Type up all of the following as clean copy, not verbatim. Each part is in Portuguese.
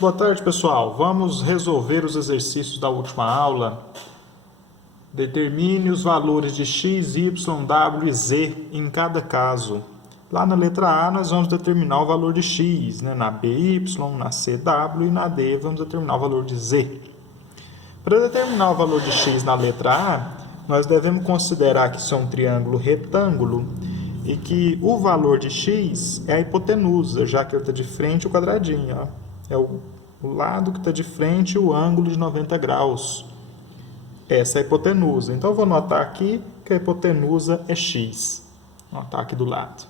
Boa tarde, pessoal. Vamos resolver os exercícios da última aula. Determine os valores de x, y, w e z em cada caso. Lá na letra A, nós vamos determinar o valor de x, né? Na B, y, na C, w e na D, vamos determinar o valor de z. Para determinar o valor de x na letra A, nós devemos considerar que isso é um triângulo retângulo e que o valor de x é a hipotenusa, já que ele está de frente ao quadradinho, ó. É o lado que está de frente e o ângulo de 90 graus. Essa é a hipotenusa. Então, eu vou anotar aqui que a hipotenusa é x. Vou anotar aqui do lado.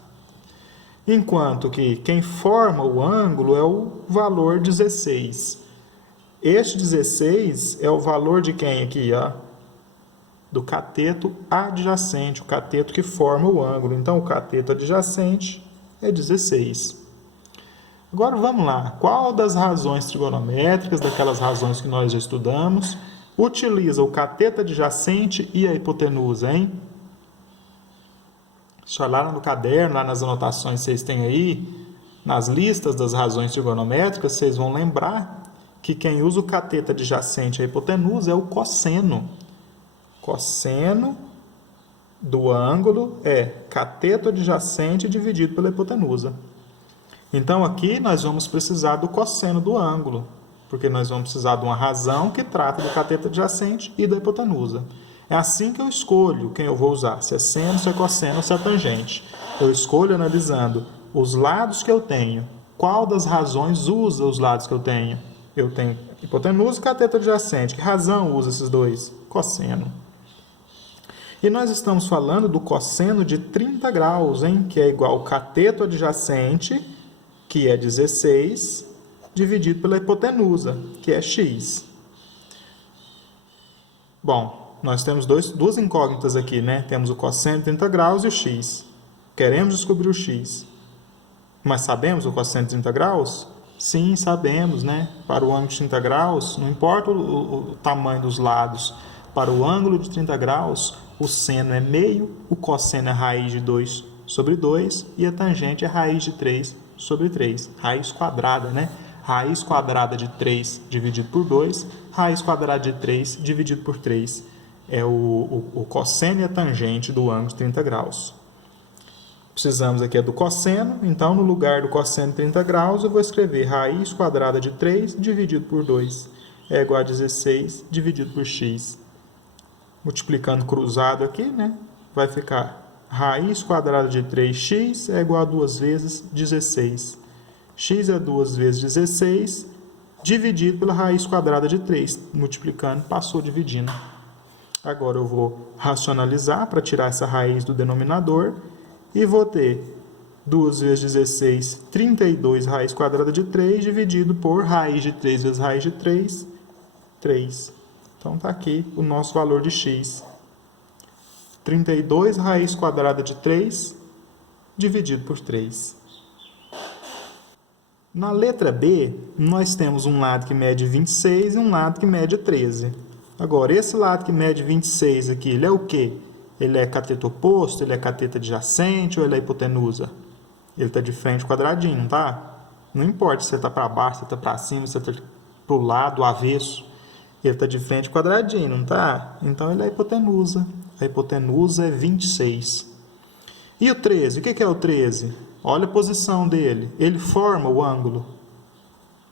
Enquanto que quem forma o ângulo é o valor 16. Este 16 é o valor de quem aqui, ó? Do cateto adjacente, o cateto que forma o ângulo. Então, o cateto adjacente é 16. Agora, vamos lá. Qual das razões trigonométricas, daquelas razões que nós já estudamos, utiliza o cateto adjacente e a hipotenusa, hein? Se olhar no caderno, lá nas anotações que vocês têm aí, nas listas das razões trigonométricas, vocês vão lembrar que quem usa o cateto adjacente e a hipotenusa é o cosseno. Cosseno do ângulo é cateto adjacente dividido pela hipotenusa. Então, aqui nós vamos precisar do cosseno do ângulo, porque nós vamos precisar de uma razão que trata do cateto adjacente e da hipotenusa. É assim que eu escolho quem eu vou usar, se é seno, se é cosseno, se é tangente. Eu escolho analisando os lados que eu tenho. Qual das razões usa os lados que eu tenho? Eu tenho hipotenusa e cateto adjacente. Que razão usa esses dois? Cosseno. E nós estamos falando do cosseno de 30 graus, hein? Que é igual ao cateto adjacente, que é 16, dividido pela hipotenusa, que é x. Bom, nós temos duas incógnitas aqui, né? Temos o cosseno de 30 graus e o x. Queremos descobrir o x. Mas sabemos o cosseno de 30 graus? Sim, sabemos, né? Para o ângulo de 30 graus, não importa o tamanho dos lados. Para o ângulo de 30 graus, o seno é meio, o cosseno é raiz de 2 sobre 2 e a tangente é raiz de 3 sobre 3. Raiz quadrada, né? Raiz quadrada de 3 dividido por 2, raiz quadrada de 3 dividido por 3. É o cosseno e a tangente do ângulo de 30 graus. Precisamos aqui do cosseno, então no lugar do cosseno de 30 graus eu vou escrever raiz quadrada de 3 dividido por 2 é igual a 16 dividido por x. Multiplicando cruzado aqui, né? Vai ficar raiz quadrada de 3x é igual a 2 vezes 16. X é 2 vezes 16, dividido pela raiz quadrada de 3. Multiplicando, passou dividindo. Agora eu vou racionalizar para tirar essa raiz do denominador. E vou ter 2 vezes 16, 32 raiz quadrada de 3, dividido por raiz de 3 vezes raiz de 3, 3. Então, está aqui o nosso valor de x. 32 raiz quadrada de 3, dividido por 3. Na letra B, nós temos um lado que mede 26 e um lado que mede 13. Agora, esse lado que mede 26 aqui, ele é o quê? Ele é cateto oposto, ele é cateto adjacente ou ele é hipotenusa? Ele está de frente ao quadradinho, não tá? Não importa se você está para baixo, se está para cima, se você está para o lado, avesso. Ele está de frente ao quadradinho, não tá? Então, ele é hipotenusa. A hipotenusa é 26. E o 13? O que é o 13? Olha a posição dele. Ele forma o ângulo?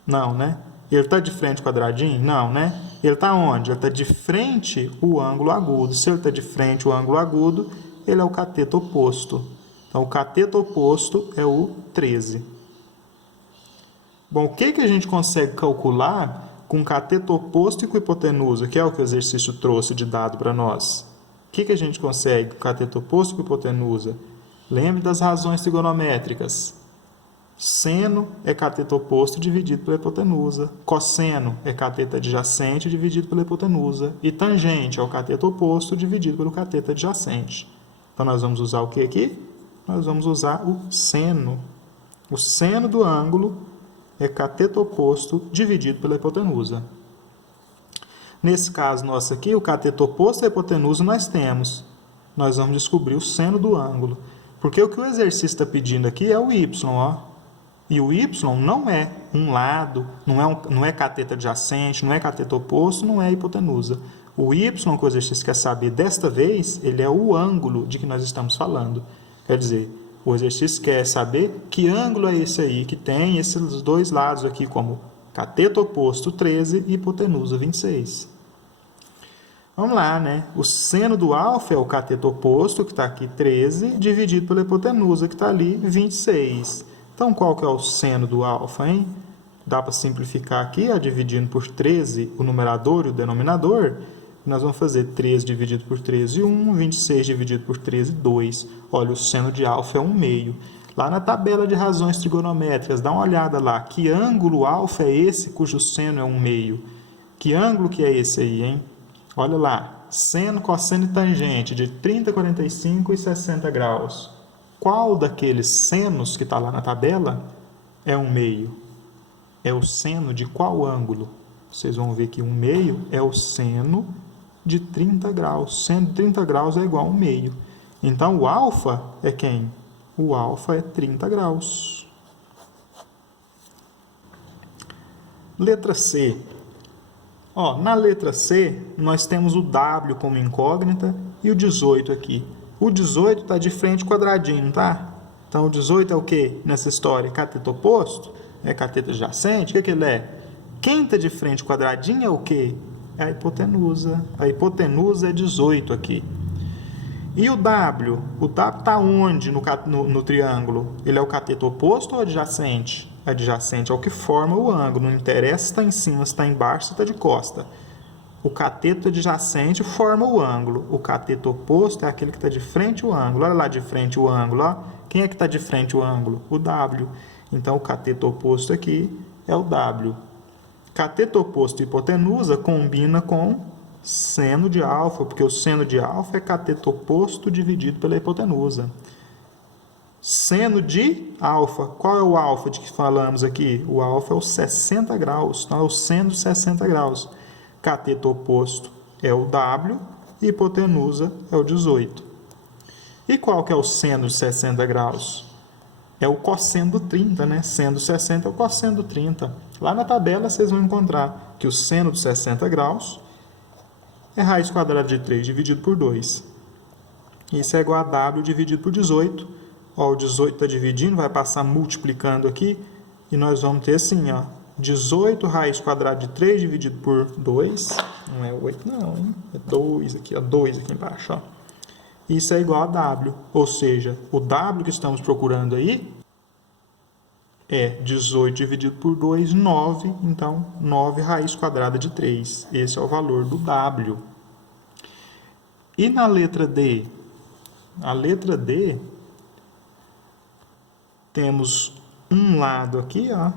Não, né? Ele está de frente ao quadradinho? Não, né? Ele está onde? Ele está de frente ao ângulo agudo. Se ele está de frente ao ângulo agudo, ele é o cateto oposto. Então, o cateto oposto é o 13. Bom, o que a gente consegue calcular com cateto oposto e com hipotenusa, que é o que o exercício trouxe de dado para nós? O que a gente consegue com cateto oposto e com hipotenusa? Lembre das razões trigonométricas. Seno é cateto oposto dividido pela hipotenusa. Cosseno é cateto adjacente dividido pela hipotenusa. E tangente é o cateto oposto dividido pelo cateto adjacente. Então, nós vamos usar o que aqui? Nós vamos usar o seno. O seno do ângulo é cateto oposto dividido pela hipotenusa. Nesse caso nosso aqui, o cateto oposto e a hipotenusa nós temos. Nós vamos descobrir o seno do ângulo. Porque o que o exercício está pedindo aqui é o y, ó. E o y não é um lado, não é cateto adjacente, não é cateto oposto, não é hipotenusa. O y que o exercício quer saber desta vez, ele é o ângulo de que nós estamos falando. Quer dizer, o exercício quer saber que ângulo é esse aí, que tem esses dois lados aqui como cateto oposto 13 e hipotenusa 26. Vamos lá, né? O seno do alfa é o cateto oposto, que está aqui 13, dividido pela hipotenusa, que está ali 26. Então, qual que é o seno do alfa, hein? Dá para simplificar aqui, ó, dividindo por 13 o numerador e o denominador. Nós vamos fazer 13 dividido por 13, 1, 26 dividido por 13, 2. Olha, o seno de alfa é 1/2. Lá na tabela de razões trigonométricas, dá uma olhada lá. Que ângulo alfa é esse cujo seno é 1/2? Que ângulo que é esse aí, hein? Olha lá, seno, cosseno e tangente de 30, 45 e 60 graus. Qual daqueles senos que está lá na tabela é 1/2? É o seno de qual ângulo? Vocês vão ver que 1/2 é o seno de 30 graus. Seno de 30 graus é igual a 1/2. Então, o alfa é quem? O alfa é 30 graus. Letra C. Ó, na letra C, nós temos o W como incógnita e o 18 aqui. O 18 está de frente quadradinho, tá? Então, o 18 é o que nessa história? Cateto oposto? É cateto adjacente? O que ele é? Quem está de frente quadradinho é o que? É a hipotenusa. A hipotenusa é 18 aqui. E o W? O W está onde no triângulo? Ele é o cateto oposto ou adjacente? Adjacente é o que forma o ângulo. Não interessa se está em cima, se está embaixo, se está de costa. O cateto adjacente forma o ângulo. O cateto oposto é aquele que está de frente o ângulo. Olha lá de frente o ângulo. Ó. Quem é que está de frente o ângulo? O W. Então, o cateto oposto aqui é o W. Cateto oposto e hipotenusa combina com seno de alfa, porque o seno de alfa é cateto oposto dividido pela hipotenusa. Seno de alfa. Qual é o alfa de que falamos aqui? O alfa é o 60 graus. Então, é o seno de 60 graus. Cateto oposto é o W e hipotenusa é o 18. E qual que é o seno de 60 graus? É o cosseno do 30, né? Seno do 60 é o cosseno do 30. Lá na tabela vocês vão encontrar que o seno de 60 graus é raiz quadrada de 3 dividido por 2. Isso é igual a W dividido por 18. Ó, o 18 está dividindo, vai passar multiplicando aqui. E nós vamos ter assim, ó. 18 raiz quadrada de 3 dividido por 2. Não é 8 não, hein? É 2 aqui, ó. 2 aqui embaixo, ó. Isso é igual a W. Ou seja, o W que estamos procurando aí é 18 dividido por 2, 9. Então, 9 raiz quadrada de 3. Esse é o valor do W. E na letra D? A letra D, temos um lado aqui, ó,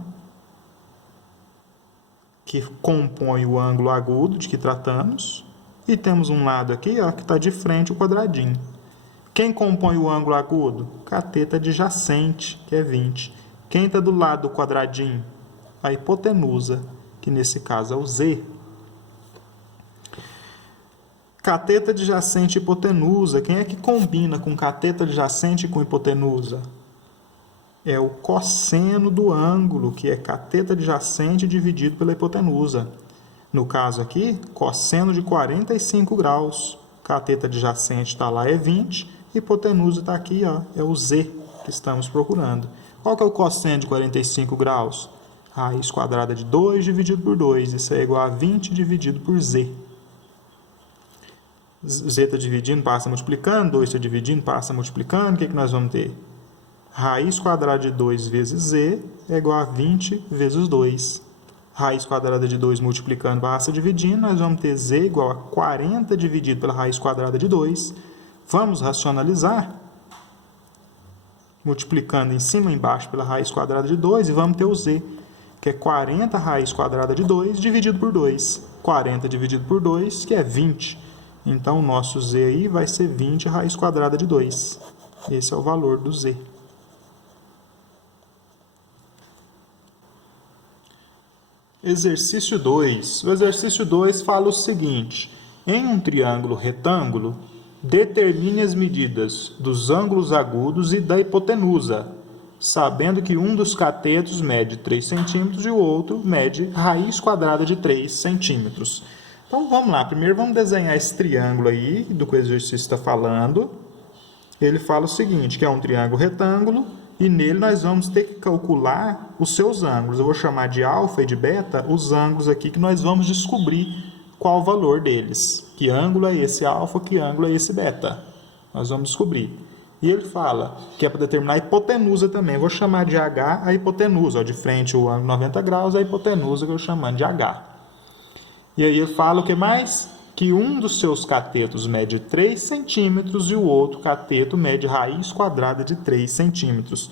que compõe o ângulo agudo de que tratamos. E temos um lado aqui, ó, que está de frente o quadradinho. Quem compõe o ângulo agudo? Cateto adjacente, que é 20. Quem está do lado do quadradinho? A hipotenusa, que nesse caso é o Z. Cateto adjacente e hipotenusa. Quem é que combina com cateto adjacente e com hipotenusa? É o cosseno do ângulo, que é cateto adjacente dividido pela hipotenusa. No caso aqui, cosseno de 45 graus. Cateto adjacente está lá, é 20. Hipotenusa está aqui, ó, é o Z que estamos procurando. Qual que é o cosseno de 45 graus? Raiz quadrada de 2 dividido por 2. Isso é igual a 20 dividido por Z. Z está dividindo, passa multiplicando. 2 está dividindo, passa multiplicando. O que nós vamos ter? Raiz quadrada de 2 vezes Z é igual a 20 vezes 2. Raiz quadrada de 2 multiplicando, passa dividindo. Nós vamos ter Z igual a 40 dividido pela raiz quadrada de 2. Vamos racionalizar. Multiplicando em cima e embaixo pela raiz quadrada de 2. E vamos ter o Z, que é 40 raiz quadrada de 2 dividido por 2. 40 dividido por 2, que é 20. Então, o nosso Z aí vai ser 20 raiz quadrada de 2. Esse é o valor do Z. Exercício 2. O exercício 2 fala o seguinte. Em um triângulo retângulo, determine as medidas dos ângulos agudos e da hipotenusa. sabendo que um dos catetos mede 3 centímetros e o outro mede raiz quadrada de 3 centímetros. Então, vamos lá. Primeiro, vamos desenhar esse triângulo aí, do que o exercício está falando. Ele fala o seguinte, que é um triângulo retângulo, e nele nós vamos ter que calcular os seus ângulos. Eu vou chamar de alfa e de beta os ângulos aqui que nós vamos descobrir qual o valor deles. Que ângulo é esse alfa, que ângulo é esse beta. Nós vamos descobrir. E ele fala que é para determinar a hipotenusa também. Eu vou chamar de H a hipotenusa. Ó, de frente o ângulo 90 graus, a hipotenusa que eu estou chamando de H. E aí ele fala o que mais? Que um dos seus catetos mede 3 centímetros e o outro cateto mede raiz quadrada de 3 centímetros.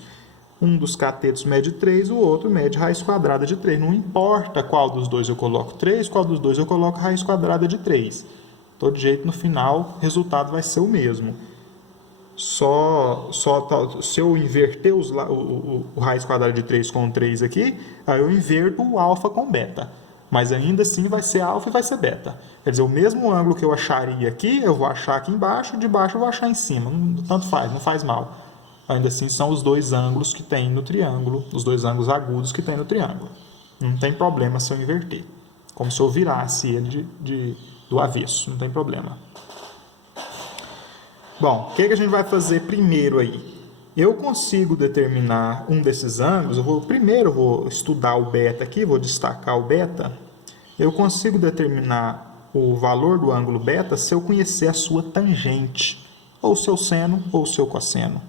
Um dos catetos mede 3, o outro mede raiz quadrada de 3. Não importa qual dos dois eu coloco 3, qual dos dois eu coloco raiz quadrada de 3. Todo jeito, no final, o resultado vai ser o mesmo. Se eu inverter o raiz quadrada de 3 com 3 aqui, aí eu inverto o alfa com beta. Mas ainda assim vai ser alfa e vai ser beta. Quer dizer, o mesmo ângulo que eu acharia aqui, eu vou achar aqui embaixo, de baixo eu vou achar em cima. Tanto faz, não faz mal. Ainda assim são os dois ângulos que tem no triângulo, os dois ângulos agudos que tem no triângulo. Não tem problema se eu inverter. Como se eu virasse ele do avesso, não tem problema. Bom, o que a gente vai fazer primeiro aí? Eu consigo determinar um desses ângulos, primeiro eu vou estudar o beta aqui, vou destacar o beta. Eu consigo determinar o valor do ângulo beta se eu conhecer a sua tangente, ou seu seno ou seu cosseno.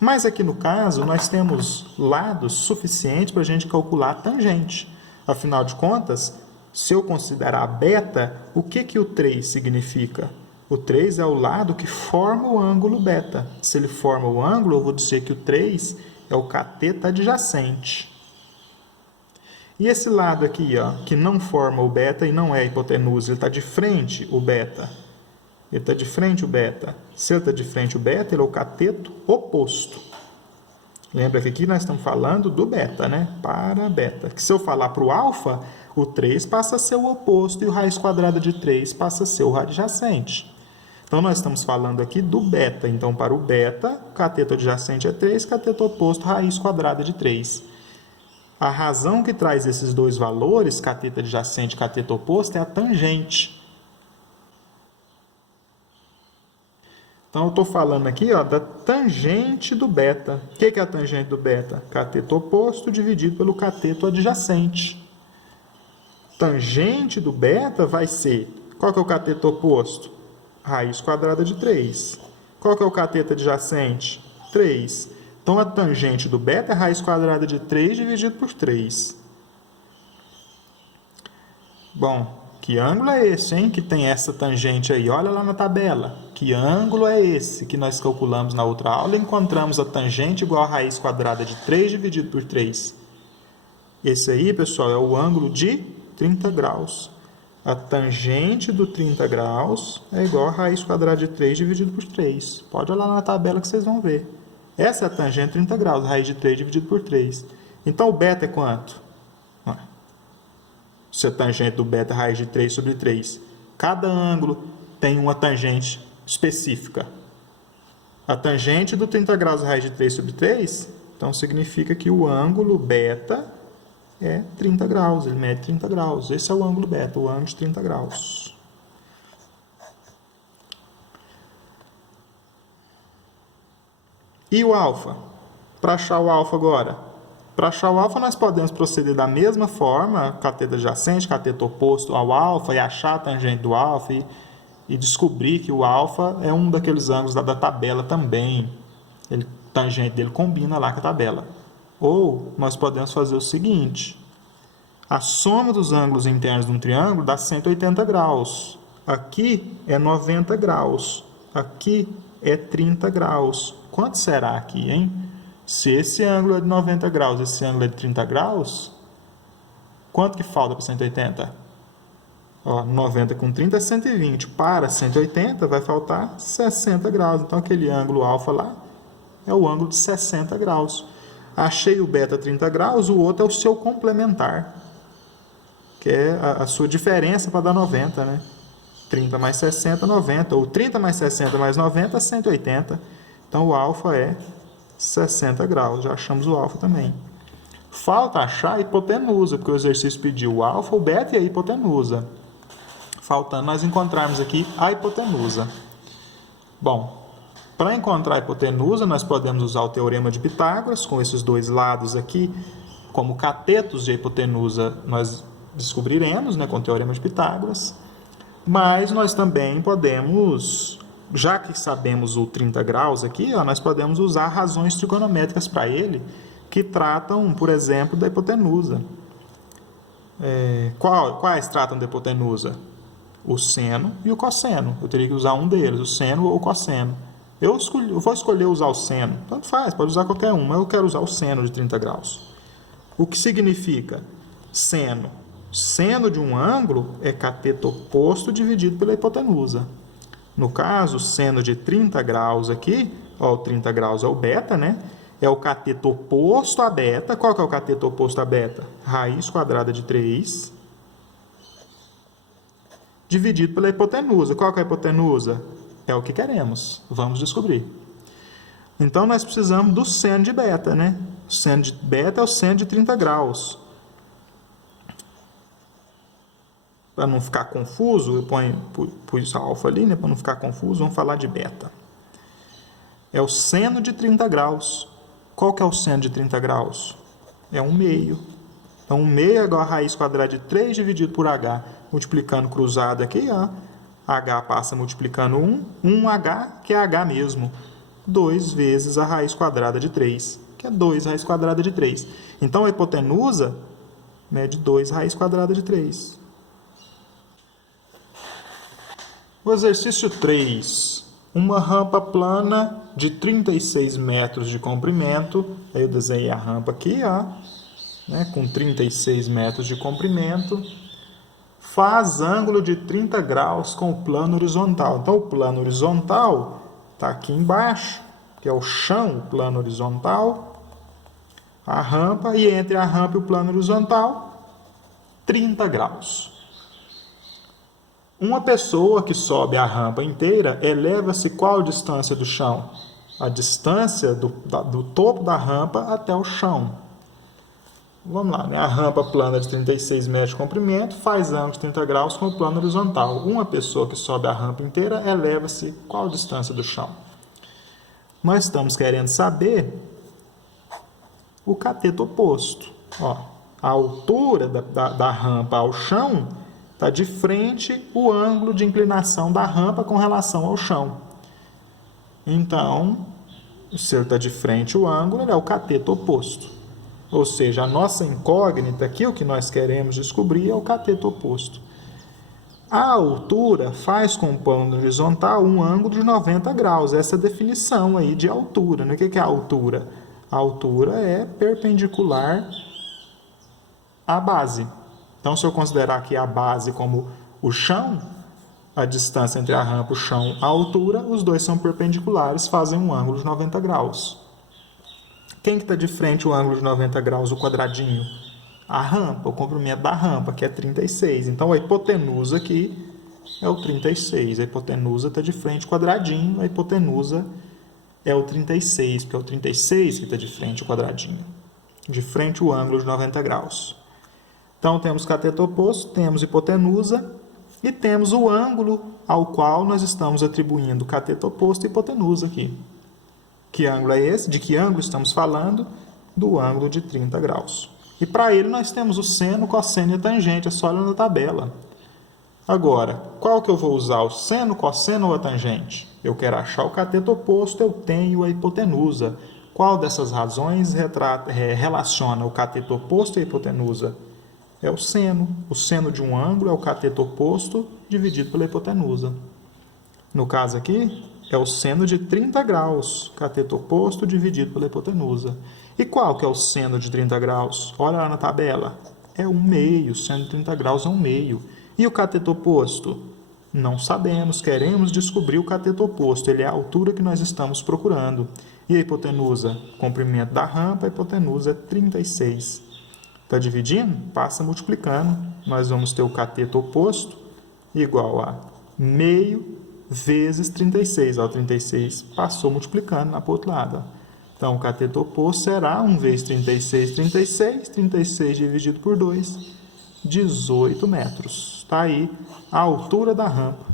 Mas aqui no caso, nós temos lados suficientes para a gente calcular a tangente. Afinal de contas, se eu considerar beta, o que o 3 significa? O 3 é o lado que forma o ângulo beta. Se ele forma o ângulo, eu vou dizer que o 3 é o cateto adjacente. E esse lado aqui, ó, que não forma o beta e não é a hipotenusa, ele está de frente o beta. Ele está de frente o beta. Se ele está de frente o beta, ele é o cateto oposto. Lembra que aqui nós estamos falando do beta, né? Para beta. Que se eu falar para o alfa, o 3 passa a ser o oposto e o raiz quadrada de 3 passa a ser o adjacente. Então, nós estamos falando aqui do beta. Então, para o beta, cateto adjacente é 3, cateto oposto, raiz quadrada de 3. A razão que traz esses dois valores, cateto adjacente e cateto oposto, é a tangente. Então, eu estou falando aqui da tangente do beta. O que é a tangente do beta? Cateto oposto dividido pelo cateto adjacente. Tangente do beta vai ser... Qual que é o cateto oposto? Raiz quadrada de 3. Qual que é o cateto adjacente? 3. Então, a tangente do beta é raiz quadrada de 3 dividido por 3. Bom, que ângulo é esse, hein? Que tem essa tangente aí? Olha lá na tabela. Que ângulo é esse que nós calculamos na outra aula e encontramos a tangente igual a raiz quadrada de 3 dividido por 3? Esse aí, pessoal, é o ângulo de 30 graus. A tangente do 30 graus é igual a raiz quadrada de 3 dividido por 3. Pode olhar na tabela que vocês vão ver. Essa é a tangente de 30 graus, a raiz de 3 dividido por 3. Então, o beta é quanto? Se a tangente do beta é raiz de 3 sobre 3. Cada ângulo tem uma tangente específica. A tangente do 30 graus é raiz de 3 sobre 3, então significa que o ângulo beta é 30 graus, ele mede 30 graus. Esse é o ângulo beta, o ângulo de 30 graus. E o alfa? Para achar o alfa agora? Para achar o alfa, nós podemos proceder da mesma forma, cateto adjacente, cateto oposto ao alfa, e achar a tangente do alfa, e descobrir que o alfa é um daqueles ângulos da tabela também. A tangente dele combina lá com a tabela. Ou nós podemos fazer o seguinte: a soma dos ângulos internos de um triângulo dá 180 graus. Aqui é 90 graus. Aqui é 30 graus. Quanto será aqui, hein? Se esse ângulo é de 90 graus, esse ângulo é de 30 graus, quanto que falta para 180? 90 com 30 é 120. Para 180 vai faltar 60 graus. Então, aquele ângulo alfa lá é o ângulo de 60 graus. Achei o beta 30 graus, o outro é o seu complementar, que é a sua diferença para dar 90, né? 30 mais 60, 90. Ou 30 mais 60 mais 90, 180. Então, o alfa é 60 graus. Já achamos o alfa também. Falta achar a hipotenusa, porque o exercício pediu o alfa, o beta e a hipotenusa. Faltando nós encontrarmos aqui a hipotenusa. Bom, para encontrar a hipotenusa, nós podemos usar o teorema de Pitágoras, com esses dois lados aqui, como catetos de hipotenusa, nós descobriremos, né, com o teorema de Pitágoras. Mas nós também podemos, já que sabemos o 30 graus aqui, ó, nós podemos usar razões trigonométricas para ele, que tratam, por exemplo, da hipotenusa. Quais tratam da hipotenusa? O seno e o cosseno. Eu teria que usar um deles, o seno ou o cosseno. Eu vou escolher usar o seno. Tanto faz, pode usar qualquer um, mas eu quero usar o seno de 30 graus. O que significa seno? Seno de um ângulo é cateto oposto dividido pela hipotenusa. No caso, seno de 30 graus aqui, ó, o 30 graus é o beta, né? É o cateto oposto a beta. Qual que é o cateto oposto a beta? Raiz quadrada de 3 dividido pela hipotenusa. Qual que é a hipotenusa? É o que queremos. Vamos descobrir. Então, nós precisamos do seno de beta, né? O seno de beta é o seno de 30 graus. Para não ficar confuso, eu pus alfa ali, né? Para não ficar confuso, vamos falar de beta. É o seno de 30 graus. Qual que é o seno de 30 graus? É 1/2. Então, 1/2 é igual a raiz quadrada de 3 dividido por h. Multiplicando cruzado aqui, ó, h passa multiplicando 1h, que é h mesmo. 2 vezes a raiz quadrada de 3, que é 2 raiz quadrada de 3. Então, a hipotenusa mede 2 raiz quadrada de 3. O exercício 3. Uma rampa plana de 36 metros de comprimento. Aí eu desenhei a rampa aqui, ó, né, com 36 metros de comprimento. Faz ângulo de 30 graus com o plano horizontal. Então, o plano horizontal está aqui embaixo, que é o chão, o plano horizontal, a rampa, e entre a rampa e o plano horizontal, 30 graus. Uma pessoa que sobe a rampa inteira, eleva-se qual distância do chão? A distância do topo da rampa até o chão. Vamos lá, né? A rampa plana de 36 metros de comprimento faz ângulo de 30 graus com o plano horizontal. Uma pessoa que sobe a rampa inteira eleva-se qual distância do chão? Nós estamos querendo saber o cateto oposto. Ó, a altura da rampa ao chão está de frente o ângulo de inclinação da rampa com relação ao chão. Então, se ele está de frente o ângulo, ele é o cateto oposto. Ou seja, a nossa incógnita aqui, o que nós queremos descobrir é o cateto oposto. A altura faz com o plano horizontal um ângulo de 90 graus. Essa definição aí de altura. O que é a altura? A altura é perpendicular à base. Então, se eu considerar aqui a base como o chão, a distância entre a rampa, o chão, a altura, os dois são perpendiculares, fazem um ângulo de 90 graus. Quem que está de frente o ângulo de 90 graus, o quadradinho? A rampa, o comprimento da rampa, que é 36. Então, a hipotenusa aqui é o 36. A hipotenusa está de frente o quadradinho, a hipotenusa é o 36, porque é o 36 que está de frente o quadradinho. De frente o ângulo de 90 graus. Então, temos cateto oposto, temos hipotenusa e temos o ângulo ao qual nós estamos atribuindo cateto oposto e hipotenusa aqui. Que ângulo é esse? De que ângulo estamos falando? Do ângulo de 30 graus. E para ele nós temos o seno, cosseno e a tangente, é só olhar na tabela. Agora, qual que eu vou usar? O seno, cosseno ou a tangente? Eu quero achar o cateto oposto, eu tenho a hipotenusa. Qual dessas razões relaciona o cateto oposto e a hipotenusa? É o seno. O seno de um ângulo é o cateto oposto dividido pela hipotenusa. No caso aqui, é o seno de 30 graus, cateto oposto dividido pela hipotenusa. E qual que é o seno de 30 graus? Olha lá na tabela. É 1/2, o seno de 30 graus é 1/2. E o cateto oposto? Não sabemos, queremos descobrir o cateto oposto. Ele é a altura que nós estamos procurando. E a hipotenusa? O comprimento da rampa, a hipotenusa é 36. Está dividindo? Passa multiplicando. Nós vamos ter o cateto oposto igual a 1/2 vezes 36. Ó, 36 passou multiplicando lá para o outro lado. Ó. Então, o cateto oposto será 1 vezes 36, 36. 36 dividido por 2, 18 metros. Está aí a altura da rampa.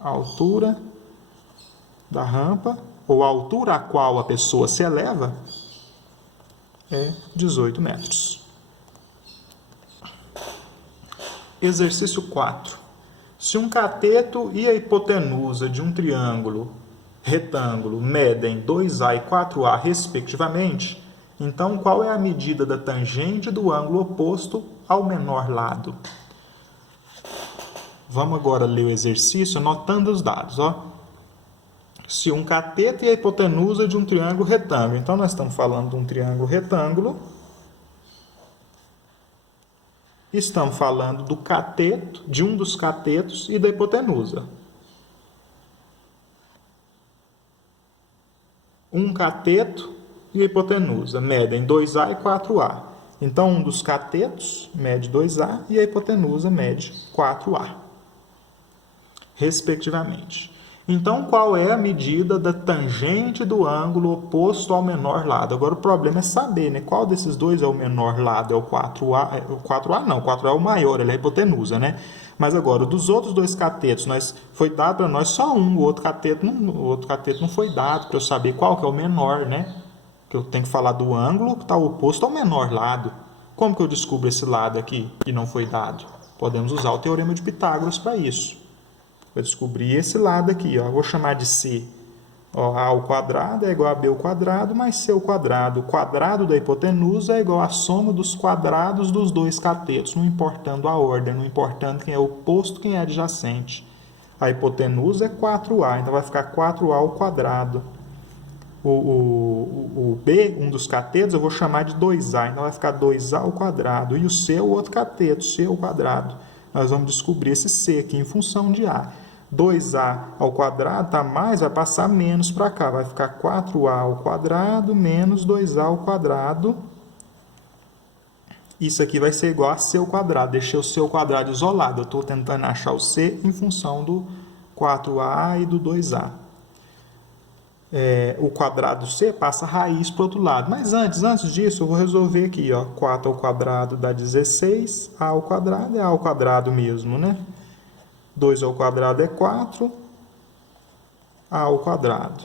A altura da rampa, ou a altura a qual a pessoa se eleva, é 18 metros. Exercício 4. Se um cateto e a hipotenusa de um triângulo retângulo medem 2A e 4A respectivamente, então qual é a medida da tangente do ângulo oposto ao menor lado? Vamos agora ler o exercício anotando os dados. Ó. Se um cateto e a hipotenusa de um triângulo retângulo. Então, nós estamos falando de um triângulo retângulo. Estamos falando do cateto, de um dos catetos e da hipotenusa. Um cateto e a hipotenusa medem 2A e 4A. Então, um dos catetos mede 2A e a hipotenusa mede 4A, respectivamente. Então, qual é a medida da tangente do ângulo oposto ao menor lado? Agora, o problema é saber, né? Qual desses dois é o menor lado? É o 4A? O 4A não, o 4A é o maior, ele é a hipotenusa, né? Mas agora, dos outros dois catetos, foi dado para nós só um, o outro cateto não foi dado para eu saber qual que é o menor, né? Que eu tenho que falar do ângulo que está oposto ao menor lado. Como que eu descubro esse lado aqui que não foi dado? Podemos usar o teorema de Pitágoras para isso. Eu descobri esse lado aqui, ó. Eu vou chamar de C. Ó, A ao quadrado é igual a B ao quadrado mais C ao quadrado. O quadrado da hipotenusa é igual à soma dos quadrados dos dois catetos, não importando a ordem, não importando quem é oposto, quem é adjacente. A hipotenusa é 4A, então vai ficar 4A ao quadrado. O B, um dos catetos, eu vou chamar de 2A, então vai ficar 2A ao quadrado. E o C é o outro cateto, C ao quadrado. Nós vamos descobrir esse C aqui em função de A. 2A ao quadrado está mais, vai passar menos para cá. Vai ficar 4A ao quadrado menos 2A ao quadrado. Isso aqui vai ser igual a C ao quadrado. Deixei o C ao quadrado isolado. Eu estou tentando achar o C em função do 4A e do 2A. O quadrado do C passa a raiz para o outro lado. Mas antes disso, eu vou resolver aqui. Ó, 4 ao quadrado dá 16. A ao quadrado é A ao quadrado mesmo, né? 2 ao quadrado é 4. A ao quadrado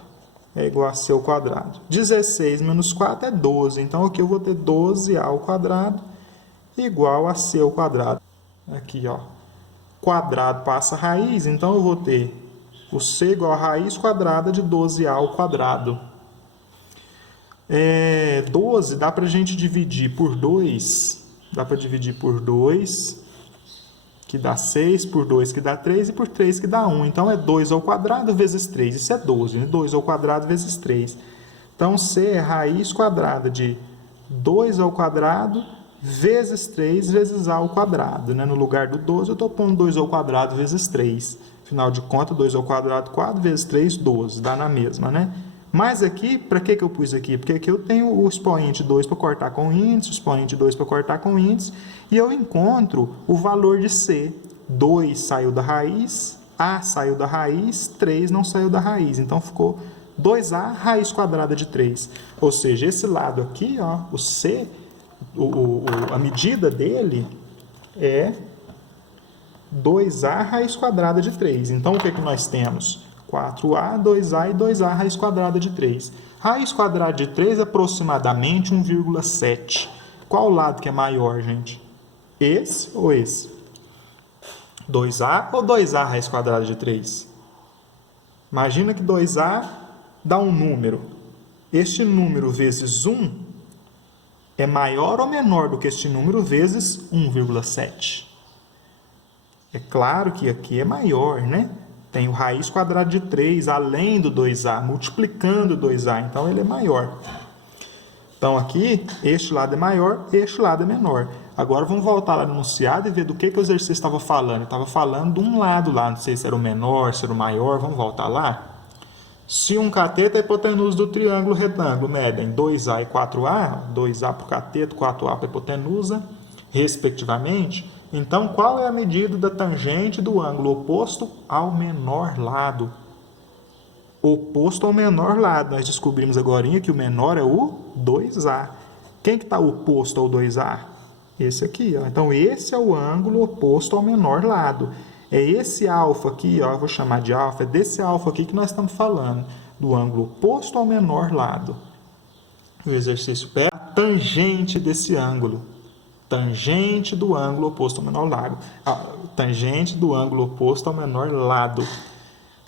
é igual a C ao quadrado. 16 menos 4 é 12. Então, aqui eu vou ter 12A ao quadrado igual a C ao quadrado. Aqui, ó. Quadrado passa a raiz, então eu vou ter o C igual a raiz quadrada de 12A ao quadrado. 12 dá para a gente dividir por 2. Dá para dividir por 2, que dá 6, por 2, que dá 3, e por 3, que dá 1. Então, é 2 ao quadrado vezes 3. Isso é 12, né? 2 ao quadrado vezes 3. Então, C é raiz quadrada de 2 ao quadrado vezes 3 vezes A ao quadrado. Né? No lugar do 12, eu estou pondo 2 ao quadrado vezes 3. Afinal de contas, 2 ao quadrado, 4 vezes 3, 12. Dá na mesma, né? Mas aqui, para que eu pus aqui? Porque aqui eu tenho o expoente 2 para cortar com o índice, o expoente 2 para cortar com o índice, e eu encontro o valor de C. 2 saiu da raiz, A saiu da raiz, 3 não saiu da raiz. Então, ficou 2A raiz quadrada de 3. Ou seja, esse lado aqui, ó, o C, a medida dele é 2A raiz quadrada de 3. Então, o que nós temos? 4A, 2A e 2A raiz quadrada de 3. Raiz quadrada de 3 é aproximadamente 1,7. Qual lado que é maior, gente? Esse ou esse? 2A ou 2A raiz quadrada de 3? Imagina que 2A dá um número. Este número vezes 1 é maior ou menor do que este número vezes 1,7? É claro que aqui é maior, né? Tem o raiz quadrada de 3 além do 2A, multiplicando 2A, então ele é maior. Então aqui, este lado é maior, este lado é menor. Agora vamos voltar lá no enunciado e ver do que o exercício estava falando. Ele estava falando de um lado lá, não sei se era o menor, se era o maior, vamos voltar lá. Se um cateto e a hipotenusa do triângulo retângulo medem 2A e 4A, 2A para o cateto, 4A para a hipotenusa, respectivamente, então qual é a medida da tangente do ângulo oposto ao menor lado? oposto ao menor lado. Nós descobrimos agora que o menor é o 2A. Quem que está oposto ao 2A? Esse aqui, ó. Então, esse é o ângulo oposto ao menor lado. É esse alfa aqui, ó, eu vou chamar de alfa, é desse alfa aqui que nós estamos falando, do ângulo oposto ao menor lado. O exercício pega a tangente desse ângulo. Tangente do ângulo oposto ao menor lado. Tangente do ângulo oposto ao menor lado.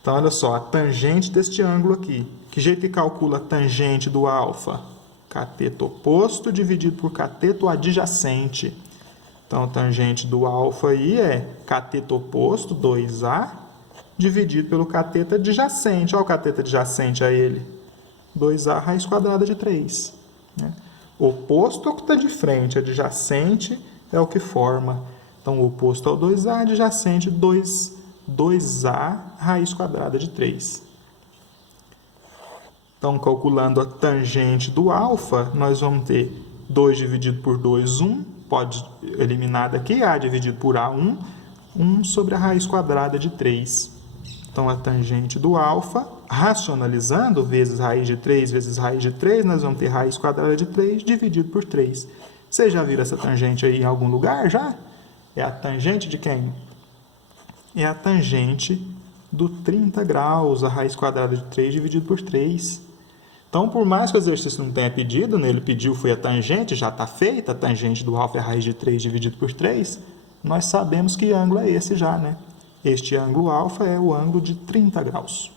Então, olha só, a tangente deste ângulo aqui. Que jeito que calcula a tangente do alfa? Cateto oposto dividido por cateto adjacente. Então, a tangente do alfa aí é cateto oposto, 2A, dividido pelo cateto adjacente. Olha o cateto adjacente a ele. 2A raiz quadrada de 3. Né? Oposto é o que está de frente, adjacente é o que forma. Então, o oposto ao 2A, adjacente 2A raiz quadrada de 3. Então, calculando a tangente do alfa, nós vamos ter 2 dividido por 2, 1. Pode eliminar daqui, A dividido por A, 1. 1 sobre a raiz quadrada de 3. Então, a tangente do alfa, racionalizando, vezes raiz de 3 vezes raiz de 3, nós vamos ter raiz quadrada de 3 dividido por 3. Vocês já viram essa tangente aí em algum lugar, já? É a tangente de quem? É a tangente do 30 graus, a raiz quadrada de 3 dividido por 3. Então, por mais que o exercício não tenha pedido, né, ele pediu foi a tangente, já está feita, a tangente do alfa é a raiz de 3 dividido por 3, nós sabemos que ângulo é esse já, né? Este ângulo alfa é o ângulo de 30 graus.